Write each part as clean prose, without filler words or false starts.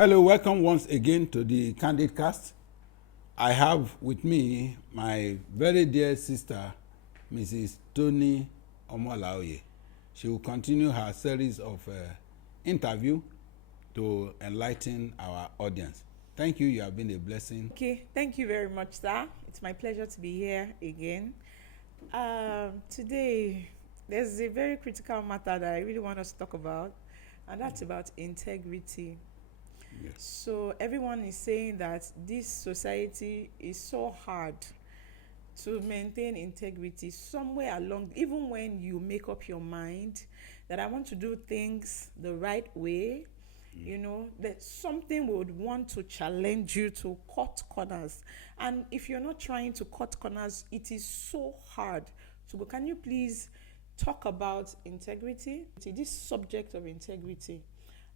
Hello, welcome once again to the Candid Cast. I have with me my very dear sister, Mrs. Tony Omolaoye. She will continue her series of interview to enlighten our audience. Thank you. You have been a blessing. Okay, thank you very much, sir. It's my pleasure to be here again. Today, there's a very critical matter that I really want us to talk about, and that's about integrity. Yes. So everyone is saying that this society is so hard to maintain integrity somewhere along, even when you make up your mind that I want to do things the right way, you know, that something would want to challenge you to cut corners. And if you're not trying to cut corners, it is so hard to go. Can you please talk about integrity? This subject of integrity.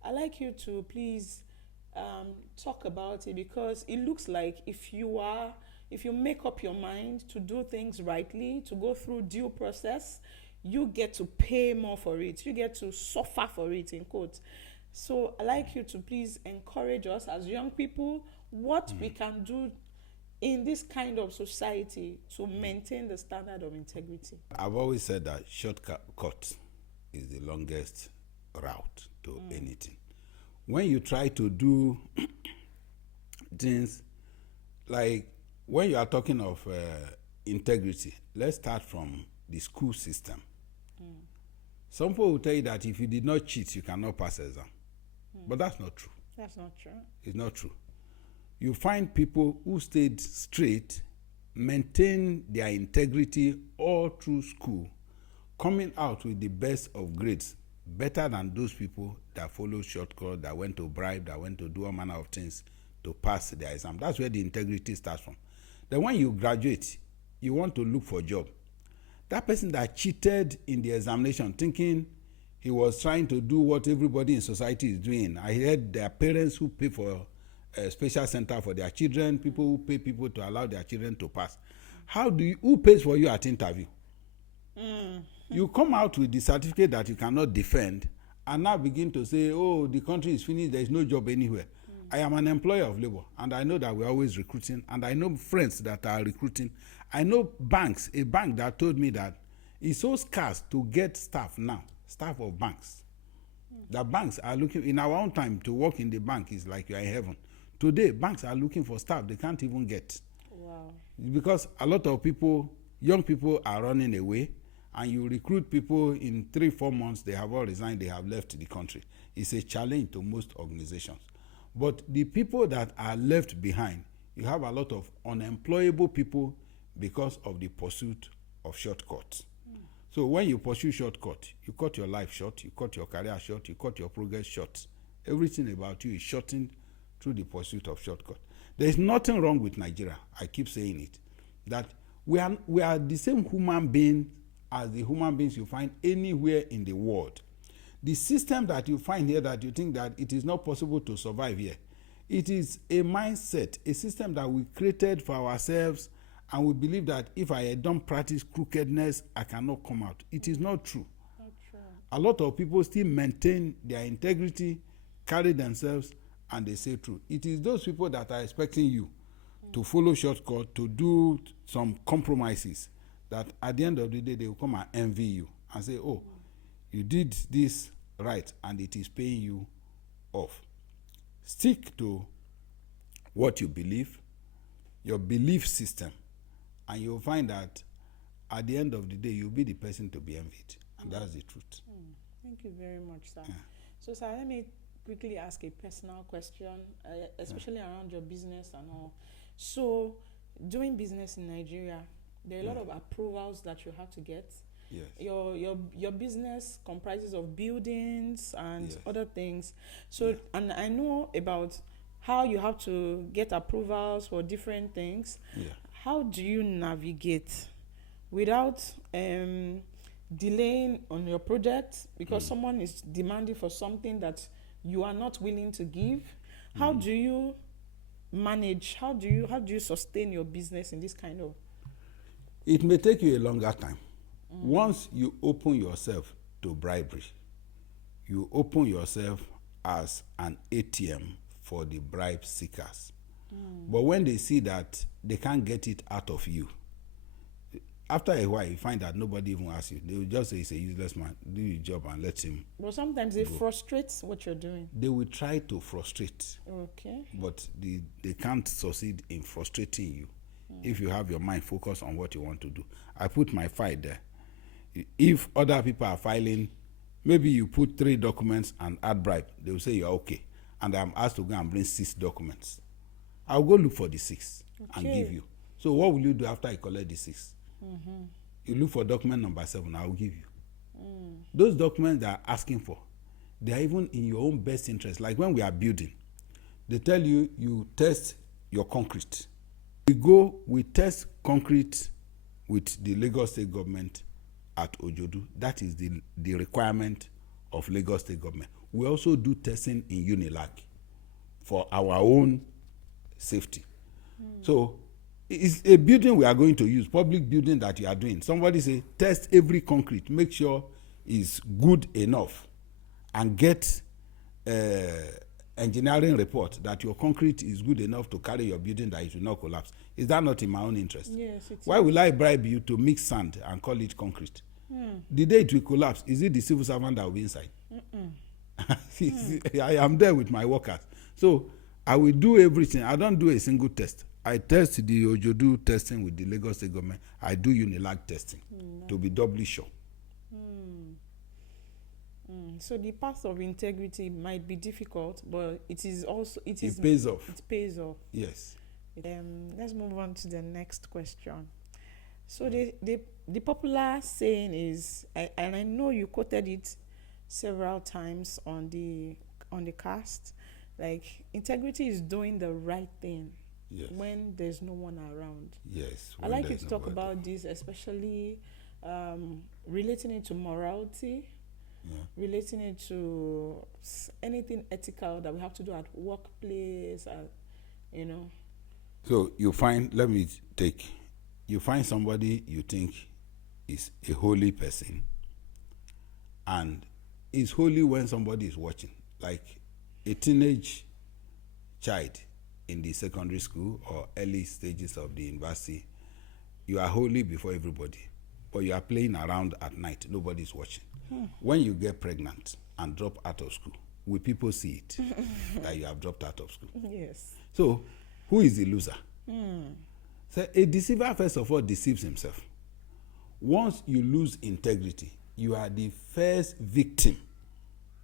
I'd like you to please talk about it, because it looks like if you make up your mind to do things rightly, to go through due process, you get to pay more for it. You get to suffer for it, in quotes. So I'd like you to please encourage us as young people what we can do in this kind of society to maintain the standard of integrity. I've always said that shortcut is the longest route to anything. When you try to do things like, when you are talking of integrity, let's start from the school system. Some people will tell you that if you did not cheat, you cannot pass exam. But that's not true. That's not true. It's not true. You find people who stayed straight, maintain their integrity all through school, coming out with the best of grades, better than those people that follow shortcut, that went to bribe, that went to do all manner of things to pass their exam. That's where the integrity starts from. Then when you graduate, you want to look for a job. That person that cheated in the examination, thinking he was trying to do what everybody in society is doing. I heard there are parents who pay for a special center for their children, people who pay people to allow their children to pass. Who pays for you at interview? You come out with the certificate that you cannot defend, and now begin to say, oh, the country is finished, there is no job anywhere. I am an employer of labor, and I know that we're always recruiting, and I know friends that are recruiting. I know banks, a bank that told me that it's so scarce to get staff now, staff of banks. The banks are looking, in our own time, to work in the bank is like you are in heaven. Today, banks are looking for staff they can't even get. Wow. Because a lot of people, young people are running away, and you recruit people in 3-4 months, they have all resigned, they have left the country. It's a challenge to most organizations. But the people that are left behind, you have a lot of unemployable people because of the pursuit of shortcuts. So when you pursue shortcut, you cut your life short, you cut your career short, you cut your progress short. Everything about you is shortened through the pursuit of shortcut. There is nothing wrong with Nigeria. I keep saying it. That we are the same human being as the human beings you find anywhere in the world. The system that you find here, that you think that it is not possible to survive here, it is a mindset, a system that we created for ourselves, and we believe that if I don't practice crookedness, I cannot come out. It is not true. Not true. A lot of people still maintain their integrity, carry themselves, and they say true. It is those people that are expecting you to follow shortcut, to do some compromises, that at the end of the day, they will come and envy you and say, oh, you did this right, and it is paying you off. Stick to what you believe, your belief system, and you'll find that at the end of the day, you'll be the person to be envied. And that's the truth. Thank you very much, sir. Yeah. So, sir, let me quickly ask a personal question, especially around your business and all. So, doing business in Nigeria, there are a lot of approvals that you have to get. Yes. Your business comprises of buildings and Yes. other things. So, and I know about how you have to get approvals for different things. Yeah. How do you navigate without delaying on your project because someone is demanding for something that you are not willing to give? How do you manage? How do you sustain your business in this kind of? It may take you a longer time. Once you open yourself to bribery, you open yourself as an ATM for the bribe seekers. But when they see that they can't get it out of you, after a while you find that nobody even asks you. They will just say, he's a useless man, do your job and let him. But sometimes it frustrates what you're doing. They will try to frustrate. Okay. But they can't succeed in frustrating you if you have your mind focused on what you want to do. I put my file there. If other people are filing, maybe you put 3 documents and add bribe, they will say you're okay. And I'm asked to go and bring 6 documents. I'll go look for the 6 and give you. So what will you do after you collect the 6? You look for document number 7, I will give you. Those documents they are asking for, they are even in your own best interest. Like when we are building, they tell you, you test your concrete. We test concrete with the Lagos State government at Ojodu. That is the requirement of Lagos State government. We also do testing in Unilag for our own safety. So it's a building we are going to use, public building that you are doing. Somebody say, test every concrete, make sure it's good enough, and get engineering report that your concrete is good enough to carry your building, that it will not collapse. Is that not in my own interest? Yes, it's Why will I bribe you to mix sand and call it concrete? The day it will collapse, is it the civil servant that will be inside? I am there with my workers. So I will do everything. I don't do a single test. I test the Ojodu testing with the Lagos State government. I do Unilag testing to be doubly sure. So the path of integrity might be difficult, but it is also It pays off. It pays off. Yes. Let's move on to the next question. So the popular saying is, and I know you quoted it several times on the cast, like integrity is doing the right thing. Yes. When there's no one around. Yes. I like you to talk about this, especially relating it to morality, relating it to anything ethical that we have to do at workplace, you know. So you find somebody you think is a holy person, and is holy when somebody is watching, like a teenage child in the secondary school or early stages of the university. You are holy before everybody, but you are playing around at night, nobody is watching. When you get pregnant and drop out of school, will people see it that you have dropped out of school? Yes. So who is the loser? So a deceiver, first of all, deceives himself. Once you lose integrity, you are the first victim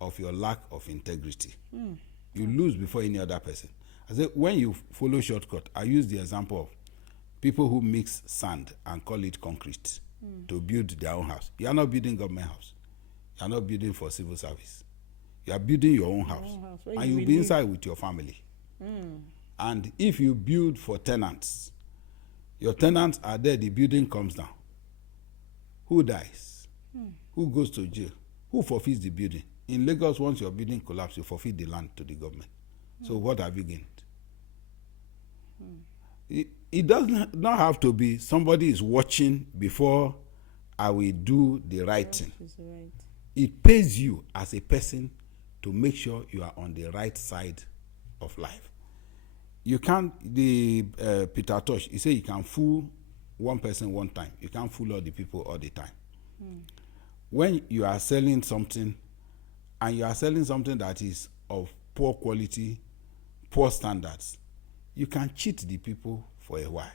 of your lack of integrity. You lose before any other person. I say, when you follow shortcut, I use the example of people who mix sand and call it concrete to build their own house. You are not building government house. You are not building for civil service. You are building your own house. And you'll be inside with your family. And if you build for tenants, your tenants are there, the building comes down. Who dies? Who goes to jail? Who forfeits the building? In Lagos, once your building collapses, you forfeit the land to the government. So what have you gained? It does not have to be somebody is watching before I will do the right thing. Right. It pays you as a person to make sure you are on the right side of life. You can't, Peter Tosh, he said you can fool one person one time. You can't fool all the people all the time. When you are selling something, and you are selling something that is of poor quality, poor standards, you can cheat the people for a while,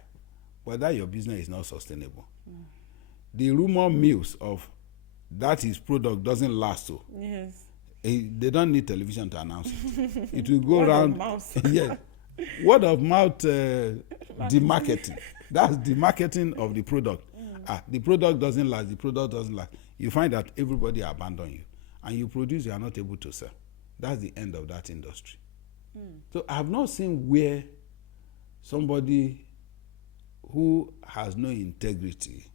but that your business is not sustainable. The rumor mills of that his product doesn't last, so Yes. they don't need television to announce it. It will go Word of around. mouth. Yes, word of mouth, the marketing. That's the marketing of the product. The product doesn't last. The product doesn't last. You find that everybody abandon you, and you produce, you are not able to sell. That's the end of that industry. So I have not seen where somebody who has no integrity,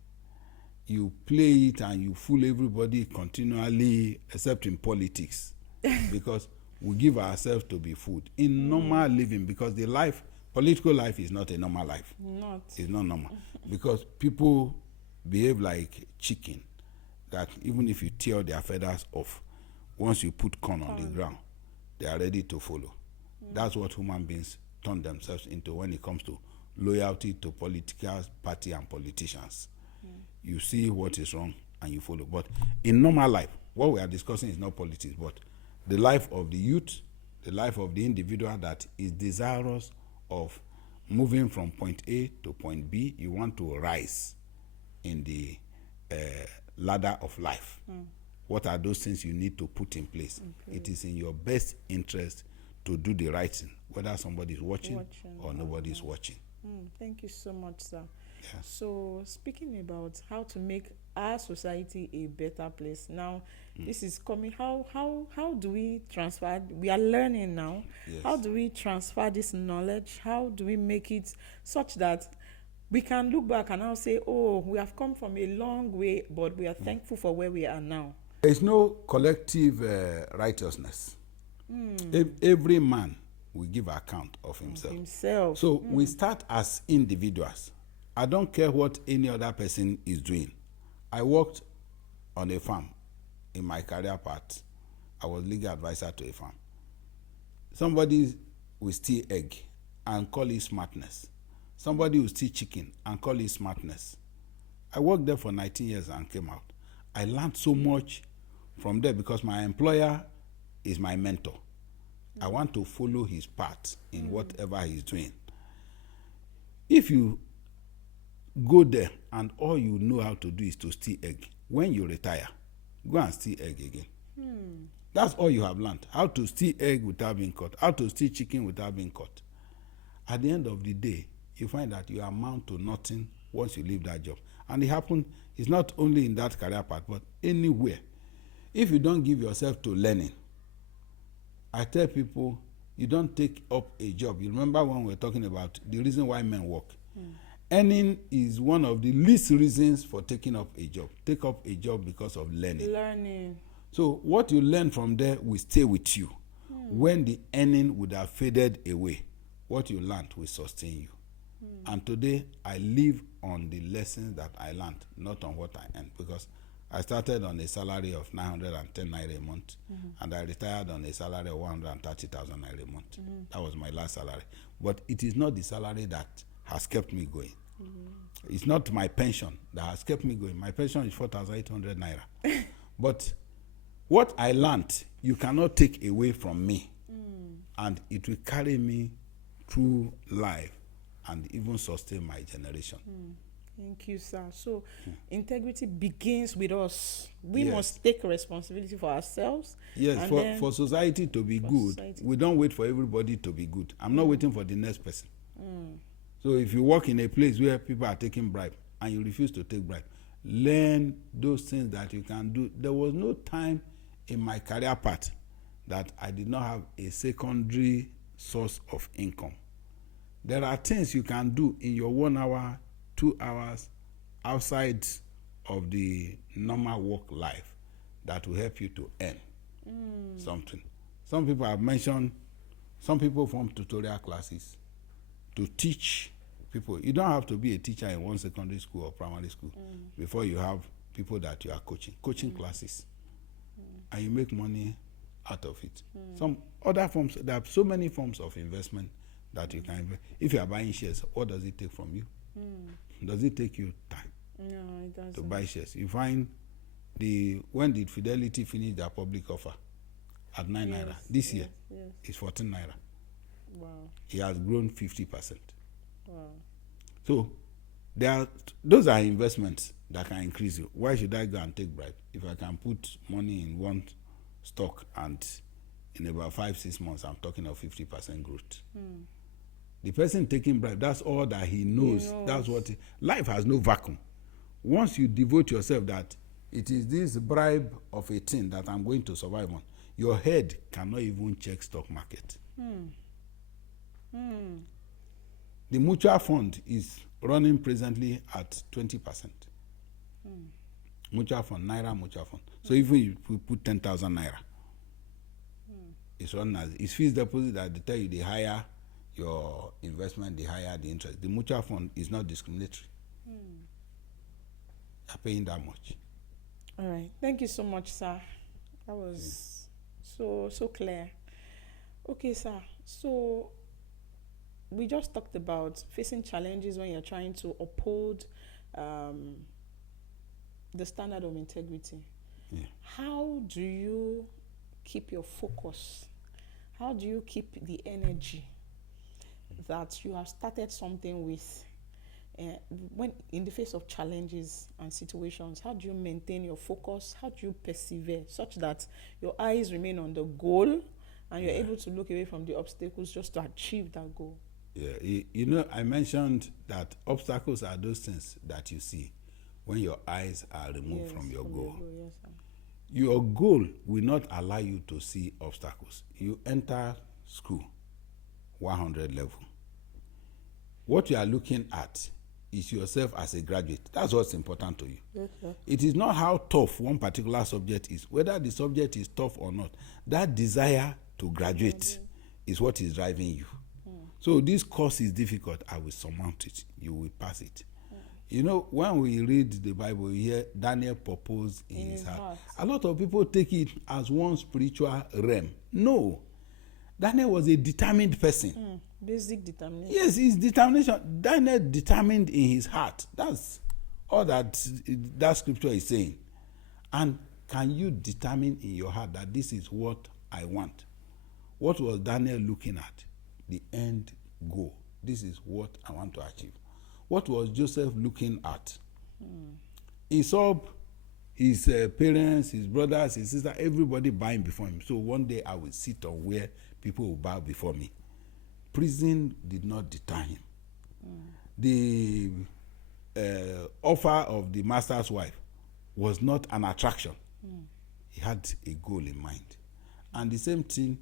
you play it and you fool everybody continually, except in politics, because we give ourselves to be fooled. In normal living, because the life, political life is not a normal life. It's not normal. Because people behave like chicken, that even if you tear their feathers off, once you put corn on the ground, they are ready to follow. That's what human beings turn themselves into when it comes to loyalty to political party and politicians. You see what is wrong and you follow. But in normal life, what we are discussing is not politics, but the life of the youth, the life of the individual that is desirous of moving from point A to point B. You want to rise in the ladder of life. What are those things you need to put in place? It is in your best interest to do the right thing, whether somebody is watching or nobody is watching. Thank you so much, sir. Yeah. So, speaking about how to make our society a better place, now this is coming. How do we transfer? We are learning now. Yes. How do we transfer this knowledge? How do we make it such that we can look back and now say, oh, we have come from a long way, but we are thankful for where we are now? There is no collective righteousness. Every man will give account of himself. So we start as individuals. I don't care what any other person is doing. I worked on a farm in my career path. I was legal advisor to a farm. Somebody will steal egg and call it smartness. Somebody will steal chicken and call it smartness. I worked there for 19 years and came out. I learned so much from there because my employer is my mentor. I want to follow his path in whatever he's doing. If you go there and all you know how to do is to steal egg, when you retire, go and steal egg again. That's all you have learned. How to steal egg without being caught. How to steal chicken without being caught. At the end of the day, you find that you amount to nothing once you leave that job. And it happens, it's not only in that career path, but anywhere. If you don't give yourself to learning, I tell people, you don't take up a job. You remember when we were talking about the reason why men work. Earning is one of the least reasons for taking up a job. Take up a job because of learning. So what you learn from there will stay with you. When the earning would have faded away, what you learned will sustain you. And today, I live on the lessons that I learned, not on what I earned. Because I started on a salary of 910 naira a month, and I retired on a salary of 130,000 naira a month. That was my last salary. But it is not the salary that has kept me going. It's not my pension that has kept me going. My pension is 4,800 naira. But what I learned, you cannot take away from me. And it will carry me through life and even sustain my generation. Thank you, sir. So, integrity begins with us. We must take responsibility for ourselves. Yes, for society to be good, we don't wait for everybody to be good. I'm not waiting for the next person. So if you work in a place where people are taking bribe and you refuse to take bribe, learn those things that you can do. There was no time in my career path that I did not have a secondary source of income. There are things you can do in your 1 hour, 2 hours outside of the normal work life that will help you to earn something. Some people have mentioned, some people form tutorial classes to teach people. You don't have to be a teacher in one secondary school or primary school before you have people that you are coaching classes, and you make money out of it. Some other forms, there are so many forms of investment that you can invest. If you are buying shares, what does it take from you? Does it take you time No, it doesn't. to buy shares? You find when did Fidelity finish their public offer? At 9 naira. This year, it's 14 naira. Wow. It has grown 50%. Wow. So those are investments that can increase you. Why should I go and take bribe if I can put money in one stock and in about 5-6 months I'm talking of 50% growth? The person taking bribe, that's all that he knows. That's what life has no vacuum. Once you devote yourself that it is this bribe of a thing that I'm going to survive on, your head cannot even check stock market. The mutual fund is running presently at 20%. Mutual fund, Naira mutual fund. So if we put 10,000 Naira, it's running as it's fixed deposit that they tell you the higher your investment, the higher the interest. The mutual fund is not discriminatory. You're paying that much. All right. Thank you so much, sir. That was so clear. Okay, sir. So we just talked about facing challenges when you're trying to uphold the standard of integrity. Yeah. How do you keep your focus? How do you keep the energy that you have started something with? When in the face of challenges and situations, how do you maintain your focus? How do you persevere such that your eyes remain on the goal and you're able to look away from the obstacles just to achieve that goal? Yeah, you know, I mentioned that obstacles are those things that you see when your eyes are removed from your goal. Yes, sir. Your goal will not allow you to see obstacles. You enter school, 100 level. What you are looking at is yourself as a graduate. That's what's important to you. Yes, sir. It is not how tough one particular subject is, whether the subject is tough or not. That desire to graduate is what is driving you. So this course is difficult. I will surmount it. You will pass it. You know, when we read the Bible, we hear Daniel proposed in his heart. A lot of people take it as one spiritual realm. No. Daniel was a determined person. Basic determination. Yes, his determination. Daniel determined in his heart. That's all that scripture is saying. And can you determine in your heart that this is what I want? What was Daniel looking at? The end goal. This is what I want to achieve. What was Joseph looking at? He saw his parents, his brothers, his sister, everybody bowing before him. So one day I will sit on where people will bow before me. Prison did not deter him. The offer of the master's wife was not an attraction. He had a goal in mind. And the same thing,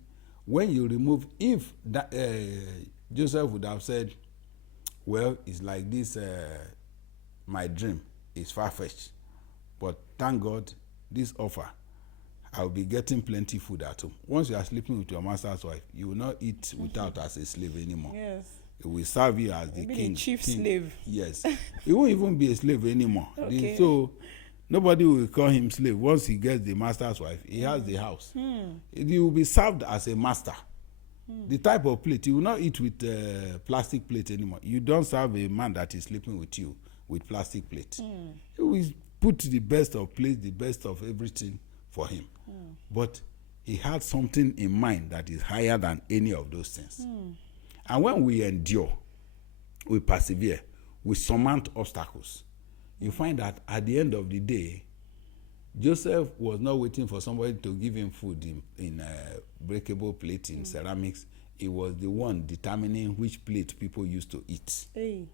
when you remove, if Joseph would have said, well, it's like this, my dream is far-fetched, but thank God, this offer, I'll be getting plenty food at home. Once you are sleeping with your master's wife, you will not eat without as a slave anymore. Yes. It will serve you as the king. The chief slave. Yes. He won't even be a slave anymore. Okay. So nobody will call him slave. Once he gets the master's wife, he has the house. He will be served as a master. The type of plate, you will not eat with plastic plate anymore. You don't serve a man that is sleeping with you with plastic plate. You will put the best of plates, the best of everything for him. But he had something in mind that is higher than any of those things. And when we endure, we persevere, we surmount obstacles, you find that at the end of the day, Joseph was not waiting for somebody to give him food in breakable plate in ceramics. He was the one determining which plate people used to eat. Hey.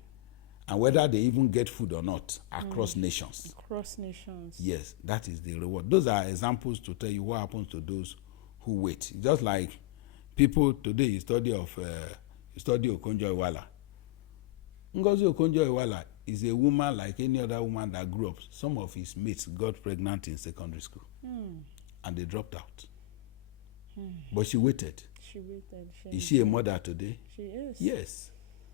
And whether they even get food or not across nations. Across nations. Yes, that is the reward. Those are examples to tell you what happens to those who wait. Just like people today, you study Okonjo-Iweala. Ngozi Okonjo-Iweala is a woman like any other woman that grew up. Some of his mates got pregnant in secondary school. And they dropped out. But she waited. She waited. Is she a mother today? She is. Yes.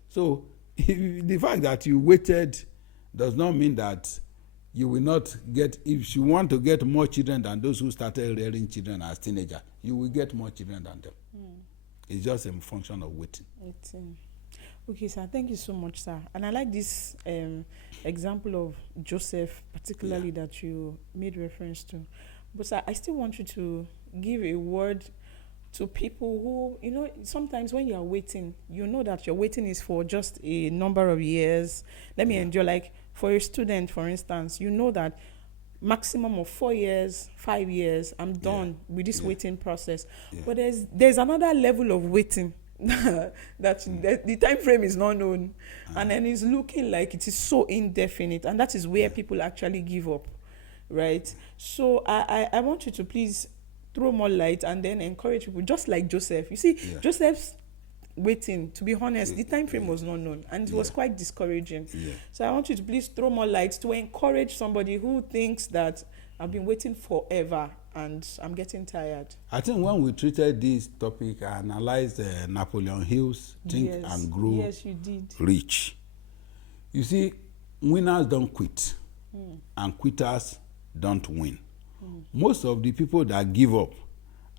So the fact that you waited does not mean that you will not get, if you want to get more children than those who started rearing children as teenagers, you will get more children than them. It's just a function of waiting. Okay, sir. Thank you so much, sir. And I like this example of Joseph, particularly that you made reference to. But, sir, I still want you to give a word to people who, you know, sometimes when you are waiting, you know that your waiting is for just a number of years. Let me endure. Like, for a student, for instance, you know that maximum of 4 years, 5 years, I'm done with this waiting process. But there's another level of waiting that the time frame is not known, and then it's looking like it is so indefinite, and that is where people actually give up, right? So I want you to please throw more light and then encourage people, just like Joseph. You see, Joseph's waiting, to be honest, the time frame was not known, and it was quite discouraging. So I want you to please throw more light to encourage somebody who thinks that I've been waiting forever and I'm getting tired. I think when we treated this topic, I analyzed Napoleon Hill's Think and Grow Yes, you did. Rich. You see, winners don't quit, and quitters don't win. Most of the people that give up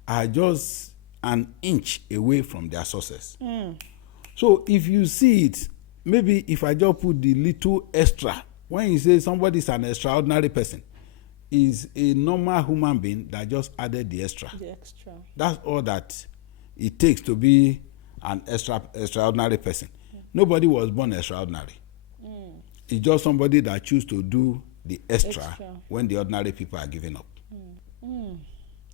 are just an inch away from their success. So if you see it, maybe if I just put the little extra, when you say somebody is an extraordinary person, is a normal human being that just added the extra. That's all that it takes to be an extraordinary person. Nobody was born extraordinary. It's just somebody that choose to do the extra when the ordinary people are giving up.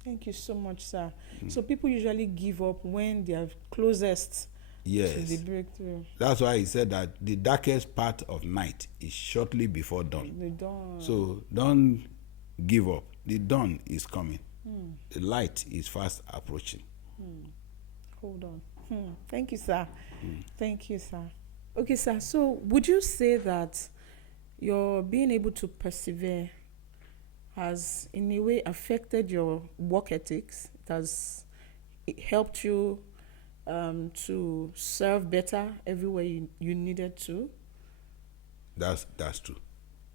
Thank you so much, sir. So people usually give up when they are closest to the breakthrough. That's why he said that the darkest part of night is shortly before dawn. The dawn. So don't give up. The dawn is coming. The light is fast approaching. Hold on. Thank you, sir. Thank you, sir. Okay, sir. So would you say that your being able to persevere has in a way affected your work ethics? It helped you to serve better everywhere you needed to? That's true.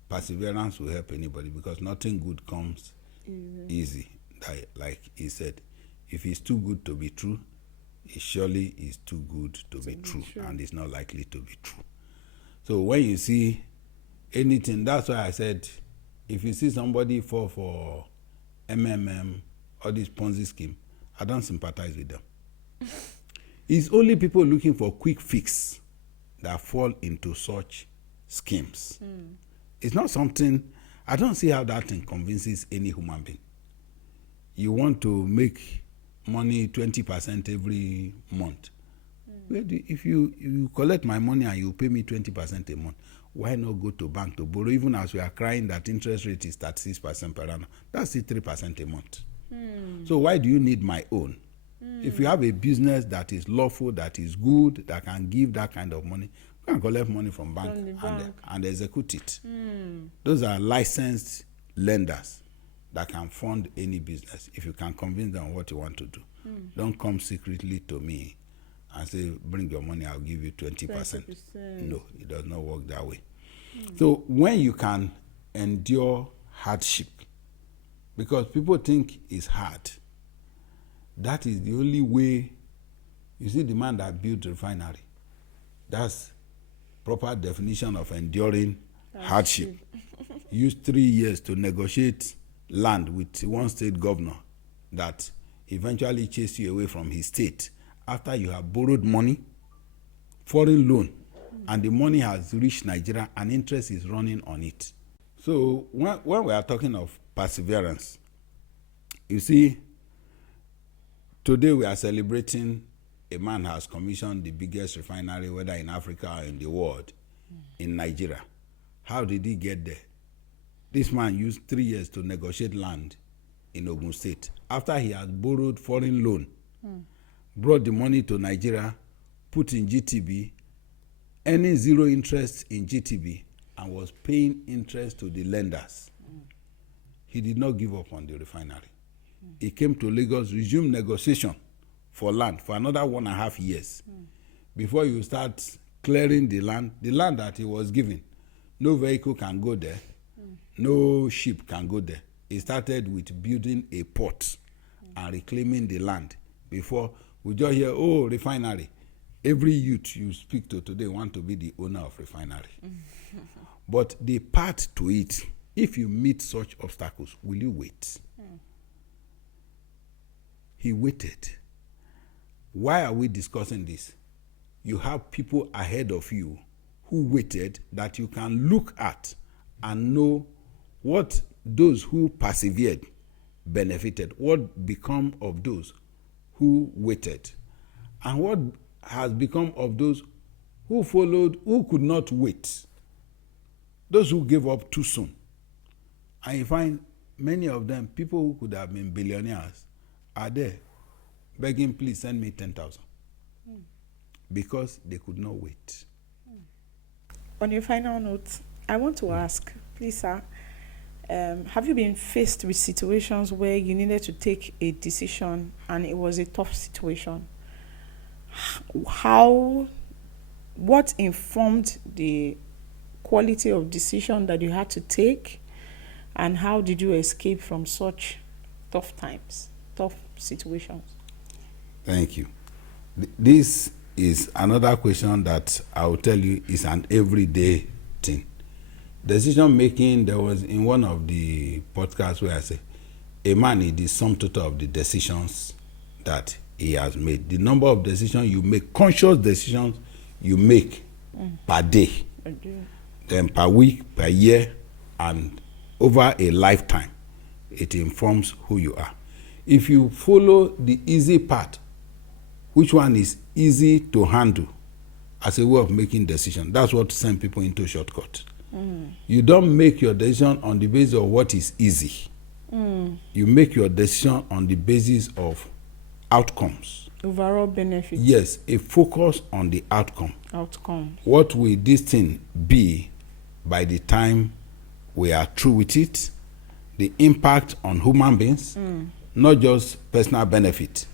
Perseverance will help anybody because nothing good comes easy. Like he said, if it's too good to be true, it surely is too good to be true, and it's not likely to be true. So when you see anything, that's why I said, if you see somebody fall for MMM or this Ponzi scheme, I don't sympathize with them. It's only people looking for quick fix that fall into such schemes. It's not something, I don't see how that thing convinces any human being. You want to make money 20% every month. If you collect my money and you pay me 20% a month, why not go to bank to borrow? Even as we are crying that interest rate is 36% per annum, that's still 3% a month. So why do you need my own? If you have a business that is lawful, that is good, that can give that kind of money, you can collect money from bank, and execute it. Those are licensed lenders that can fund any business if you can convince them what you want to do. Don't come secretly to me and say, bring your money, I'll give you 20%. No, it does not work that way. So when you can endure hardship, because people think it's hard, that is the only way. You see the man that built the refinery, that's proper definition of enduring hardship. Used 3 years to negotiate land with one state governor that eventually chased you away from his state after you have borrowed money, foreign loan, and the money has reached Nigeria and interest is running on it. So when we are talking of perseverance, you see, today we are celebrating a man has commissioned the biggest refinery, whether in Africa or in the world, in Nigeria. How did he get there? This man used 3 years to negotiate land in Ogun State. After he had borrowed foreign loan, brought the money to Nigeria, put in GTB, earning zero interest in GTB, and was paying interest to the lenders. He did not give up on the refinery. He came to Lagos, resumed negotiation for land for another 1.5 years. Before you start clearing the land that he was given, no vehicle can go there, no ship can go there. He started with building a port and reclaiming the land. Before we just hear, oh, refinery. Every youth you speak to today want to be the owner of refinery. But the path to it, if you meet such obstacles, will you wait? He waited. Why are we discussing this? You have people ahead of you who waited that you can look at and know what those who persevered benefited, what become of those who waited, and what has become of those who followed, who could not wait, those who gave up too soon. And you find many of them, people who could have been billionaires, are there begging, please send me 10,000, because they could not wait. On your final note, I want to ask, please, sir, have you been faced with situations where you needed to take a decision and it was a tough situation? What informed the quality of decision that you had to take, and how did you escape from such tough times, tough situations? Thank you. This is another question that I will tell you is an everyday thing. Decision making, there was in one of the podcasts where I say, a man is the sum total of the decisions that he has made. The number of decisions you make, conscious decisions you make per day, then per week, per year, and over a lifetime, it informs who you are. If you follow the easy path, which one is easy to handle as a way of making decisions, that's what sends people into shortcut. You don't make your decision on the basis of what is easy. You make your decision on the basis of outcomes. Overall benefit. Yes, a focus on the outcome. Outcome. What will this thing be by the time we are through with it? The impact on human beings, not just personal benefit.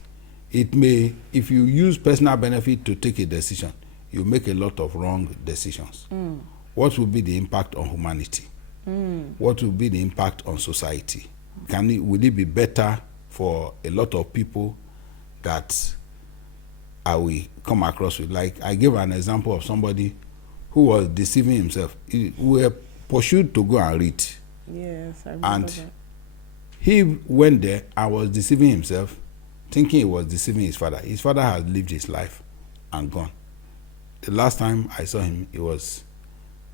It may, if you use personal benefit to take a decision, you make a lot of wrong decisions. What will be the impact on humanity? What will be the impact on society? Will it be better for a lot of people that I will come across with? Like, I gave an example of somebody who was deceiving himself. We were pursued to go and read. Yes, I remember And that. he went there and was deceiving himself, thinking he was deceiving his father. His father had lived his life and gone. The last time I saw him, he was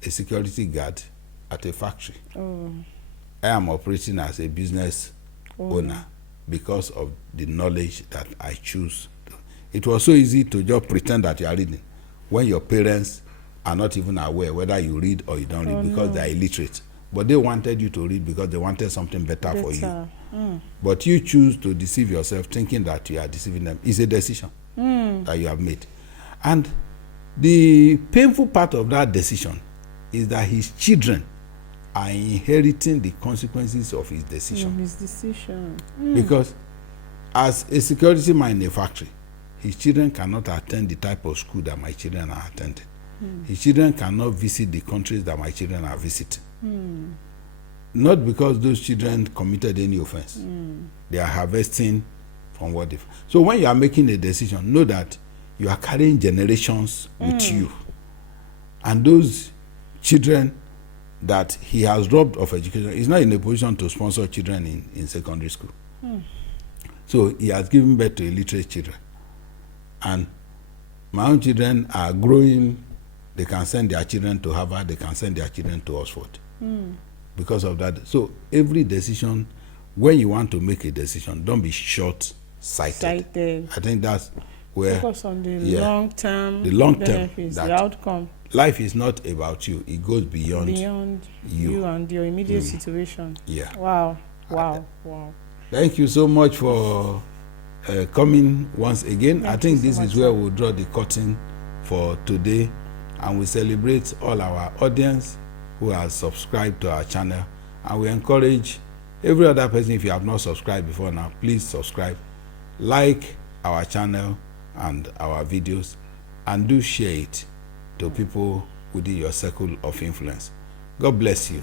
a security guard at a factory. I am operating as a business owner because of the knowledge that I choose. It was so easy to just pretend that you are reading when your parents are not even aware whether you read or you don't read because they are illiterate. But they wanted you to read because they wanted something better for you. But you choose to deceive yourself thinking that you are deceiving them. It's a decision that you have made. And the painful part of that decision is that his children are inheriting the consequences of his decision. His decision. Because as a security man in a factory, his children cannot attend the type of school that my children are attending. His children cannot visit the countries that my children are visiting. Not because those children committed any offense. They are harvesting from what they... So when you are making a decision, know that you are carrying generations with you. And those children that he has robbed of education, he's not in a position to sponsor children in secondary school. So he has given birth to illiterate children. And my own children are growing. They can send their children to Harvard. They can send their children to Oxford. Because of that. So every decision, when you want to make a decision, don't be short-sighted. I think that's where... Focus on the long-term benefits, that the outcome. Life is not about you. It goes beyond you and your immediate situation. Yeah. Wow. Thank you so much for coming once again. I think this is where we'll draw the curtain for today, and we celebrate all our audience who has subscribed to our channel, and we encourage every other person, if you have not subscribed before now, please subscribe, like our channel and our videos, and do share it to people within your circle of influence. God bless you.